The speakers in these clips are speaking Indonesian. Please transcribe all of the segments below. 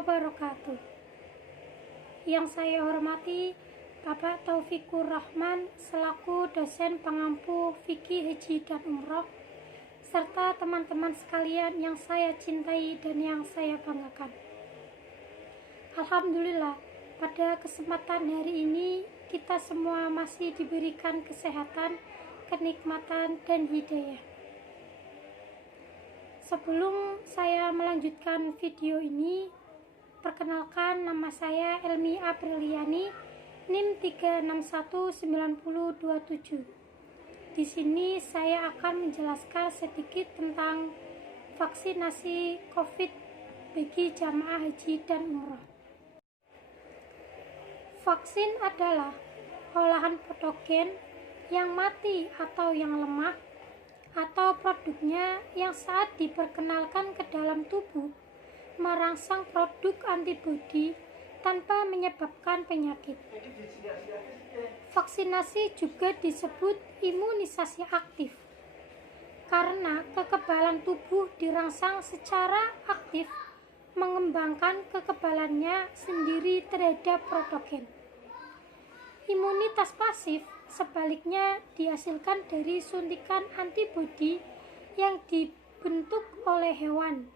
wabarakatuh. Yang saya hormati Bapak Taufikur Rahman selaku dosen pengampu fikih haji dan umroh, serta teman-teman sekalian yang saya cintai dan yang saya banggakan. Alhamdulillah, pada kesempatan hari ini kita semua masih diberikan kesehatan, kenikmatan, dan hidayah. Sebelum saya melanjutkan video ini, perkenalkan, nama saya Elmi Apriliani, NIM 3619027. Di sini saya akan menjelaskan sedikit tentang vaksinasi COVID bagi jamaah haji dan umroh. Vaksin adalah olahan patogen yang mati atau yang lemah, atau produknya yang saat diperkenalkan ke dalam tubuh merangsang produk antibodi tanpa menyebabkan penyakit. Vaksinasi juga disebut imunisasi aktif karena kekebalan tubuh dirangsang secara aktif mengembangkan kekebalannya sendiri terhadap patogen. Imunitas pasif sebaliknya dihasilkan dari suntikan antibodi yang dibentuk oleh hewan,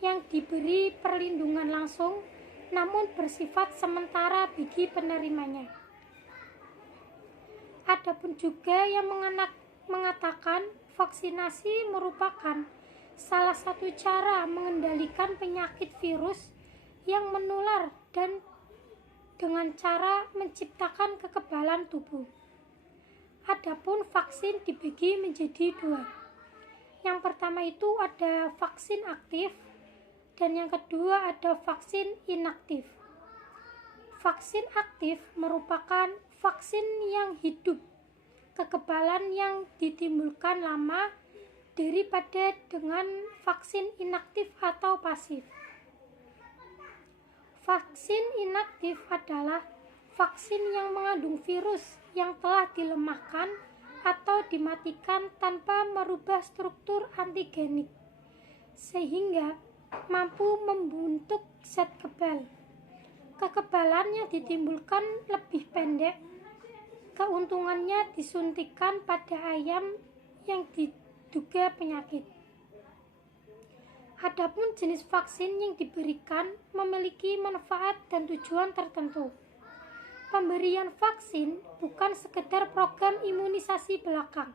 yang diberi perlindungan langsung namun bersifat sementara bagi penerimanya. Adapun juga yang mengatakan vaksinasi merupakan salah satu cara mengendalikan penyakit virus yang menular dan dengan cara menciptakan kekebalan tubuh. Adapun vaksin dibagi menjadi dua. Yang pertama itu ada vaksin aktif dan yang kedua ada vaksin inaktif. Vaksin aktif merupakan vaksin yang hidup, kekebalan yang ditimbulkan lama daripada dengan vaksin inaktif atau pasif. Vaksin inaktif adalah vaksin yang mengandung virus yang telah dilemahkan atau dimatikan tanpa merubah struktur antigenik, sehingga mampu membentuk zat kebal. Kekebalan yang ditimbulkan lebih pendek. Keuntungannya disuntikan pada ayam yang diduga penyakit. Adapun jenis vaksin yang diberikan memiliki manfaat dan tujuan tertentu. Pemberian vaksin bukan sekedar program imunisasi belaka,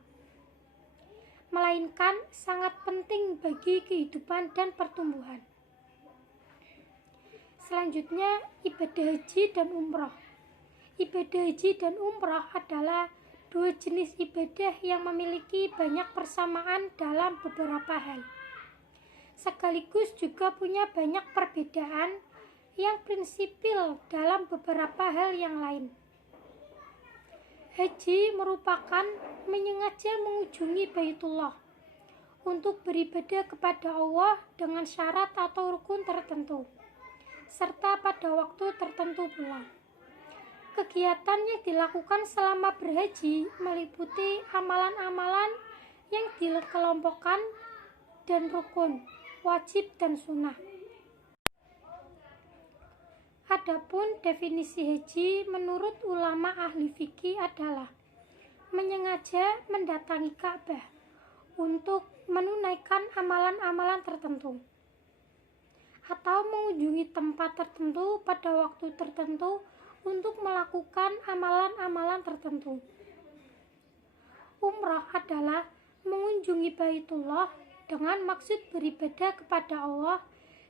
melainkan sangat penting bagi kehidupan dan pertumbuhan. Selanjutnya, ibadah haji dan umroh. Ibadah haji dan umroh adalah dua jenis ibadah yang memiliki banyak persamaan dalam beberapa hal, sekaligus juga punya banyak perbedaan yang prinsipil dalam beberapa hal yang lain. Haji merupakan menyengaja mengunjungi Baitullah untuk beribadah kepada Allah dengan syarat atau rukun tertentu, serta pada waktu tertentu pula. Kegiatan yang dilakukan selama berhaji meliputi amalan-amalan yang dikelompokkan dan rukun, wajib dan sunnah. Adapun definisi haji menurut ulama ahli fikih adalah menyengaja mendatangi Ka'bah untuk menunaikan amalan-amalan tertentu, atau mengunjungi tempat tertentu pada waktu tertentu untuk melakukan amalan-amalan tertentu. Umrah adalah mengunjungi Baitullah dengan maksud beribadah kepada Allah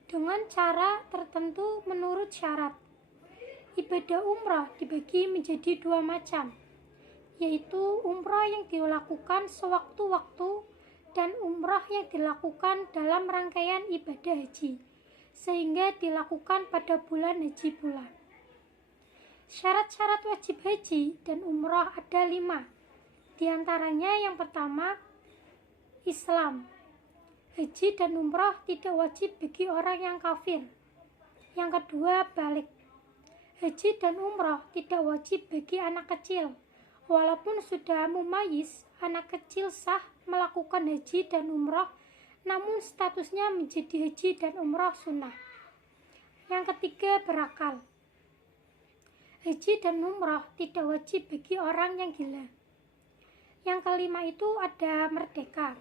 dengan cara tertentu menurut syarat. Ibadah umrah dibagi menjadi dua macam, yaitu umrah yang dilakukan sewaktu-waktu dan umrah yang dilakukan dalam rangkaian ibadah haji, sehingga dilakukan pada bulan haji pula. Syarat-syarat wajib haji dan umrah ada 5. Di antaranya yang pertama, Islam. Haji dan umrah tidak wajib bagi orang yang kafir. Yang kedua, balik. Haji dan umrah tidak wajib bagi anak kecil. Walaupun sudah mumayyiz, anak kecil sah melakukan haji dan umrah, namun statusnya menjadi haji dan umrah sunnah. Yang ketiga, berakal. Haji dan umrah tidak wajib bagi orang yang gila. Yang kelima itu ada merdeka.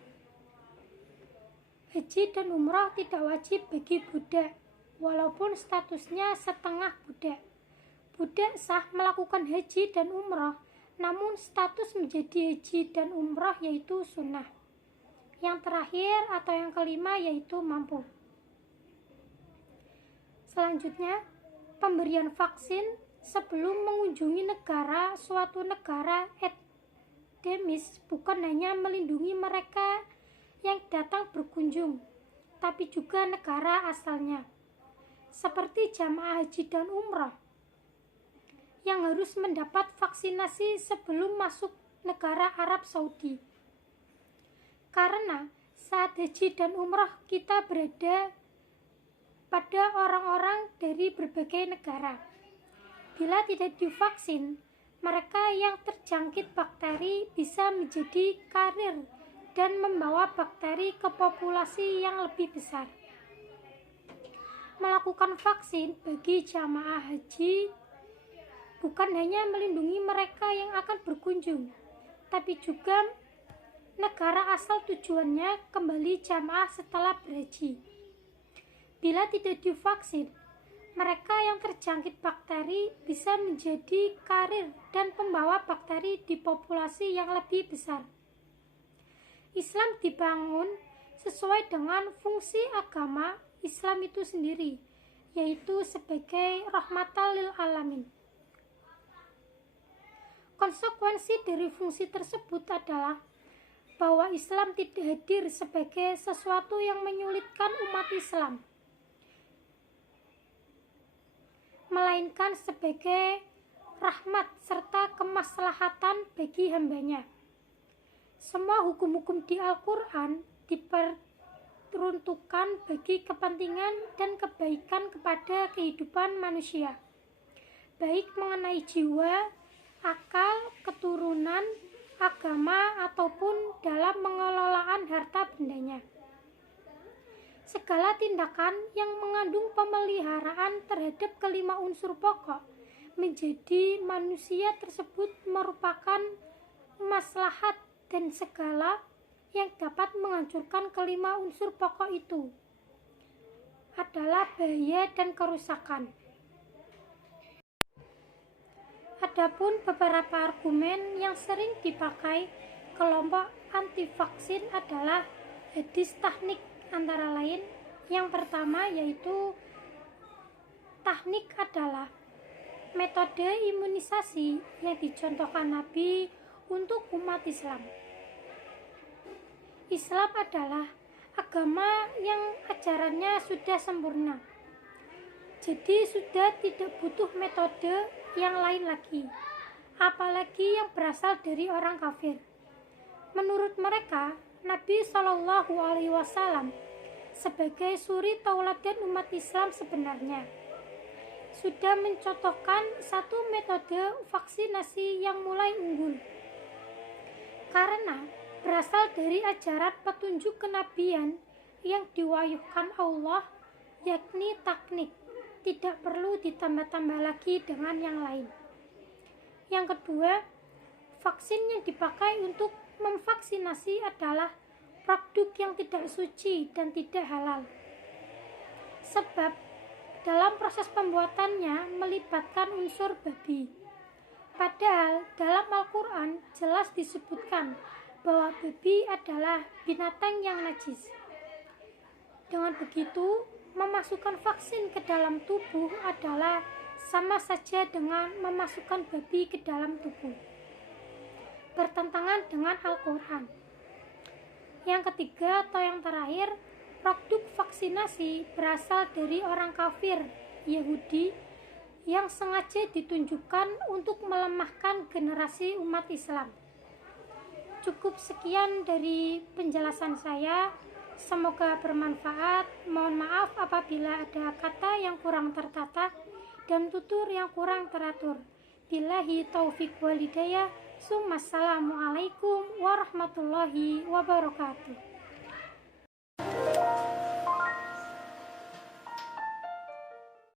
Haji dan umrah tidak wajib bagi budak, walaupun statusnya setengah budak. Budak sah melakukan haji dan umrah, namun status menjadi haji dan umrah yaitu sunnah. Yang terakhir atau yang kelima yaitu mampu. Selanjutnya, pemberian vaksin sebelum mengunjungi suatu negara endemis bukan hanya melindungi mereka yang datang berkunjung, tapi juga negara asalnya. Seperti jamaah haji dan umrah yang harus mendapat vaksinasi sebelum masuk negara Arab Saudi. Karena saat haji dan umrah kita berada pada orang-orang dari berbagai negara. Bila tidak divaksin, mereka yang terjangkit bakteri bisa menjadi karir dan membawa bakteri ke populasi yang lebih besar. Melakukan vaksin bagi jamaah haji bukan hanya melindungi mereka yang akan berkunjung, tapi juga negara asal tujuannya kembali jamaah setelah berhaji. Bila tidak divaksin, mereka yang terjangkit bakteri bisa menjadi karir dan pembawa bakteri di populasi yang lebih besar. Islam dibangun sesuai dengan fungsi agama Islam itu sendiri, yaitu sebagai rahmatan lil alamin. Konsekuensi dari fungsi tersebut adalah bahwa Islam tidak hadir sebagai sesuatu yang menyulitkan umat Islam, melainkan sebagai rahmat serta kemaslahatan bagi hambanya. Semua hukum-hukum di Al-Quran diperuntukkan bagi kepentingan dan kebaikan kepada kehidupan manusia, baik mengenai jiwa, akal, keturunan, agama, ataupun dalam pengelolaan harta bendanya. Segala tindakan yang mengandung pemeliharaan terhadap kelima unsur pokok menjadi manusia tersebut merupakan maslahat, dan segala yang dapat menghancurkan kelima unsur pokok itu adalah bahaya dan kerusakan. Adapun beberapa argumen yang sering dipakai kelompok anti vaksin adalah hadis tahnik, antara lain yang pertama yaitu tahnik adalah metode imunisasi yang dicontohkan Nabi untuk umat Islam. Islam adalah agama yang ajarannya sudah sempurna, jadi sudah tidak butuh metode yang lain lagi, apalagi yang berasal dari orang kafir. Menurut mereka, Nabi SAW sebagai suri tauladan umat Islam sebenarnya sudah mencontohkan satu metode vaksinasi yang mulai unggul, karena berasal dari ajaran petunjuk kenabian yang diwahyukan Allah, yakni taknik, tidak perlu ditambah-tambah lagi dengan yang lain. Yang kedua, vaksin yang dipakai untuk memvaksinasi adalah produk yang tidak suci dan tidak halal, sebab dalam proses pembuatannya melibatkan unsur babi. Padahal dalam Al-Quran jelas disebutkan bahwa babi adalah binatang yang najis. Dengan begitu, memasukkan vaksin ke dalam tubuh adalah sama saja dengan memasukkan babi ke dalam tubuh, bertentangan dengan Al-Quran. Yang ketiga atau yang terakhir, produk vaksinasi berasal dari orang kafir Yahudi yang sengaja ditunjukkan untuk melemahkan generasi umat Islam. Cukup sekian dari penjelasan saya, semoga bermanfaat. Mohon maaf apabila ada kata yang kurang tertata dan tutur yang kurang teratur. Billahi taufik wal hidayah. Assalamualaikum warahmatullahi wabarakatuh.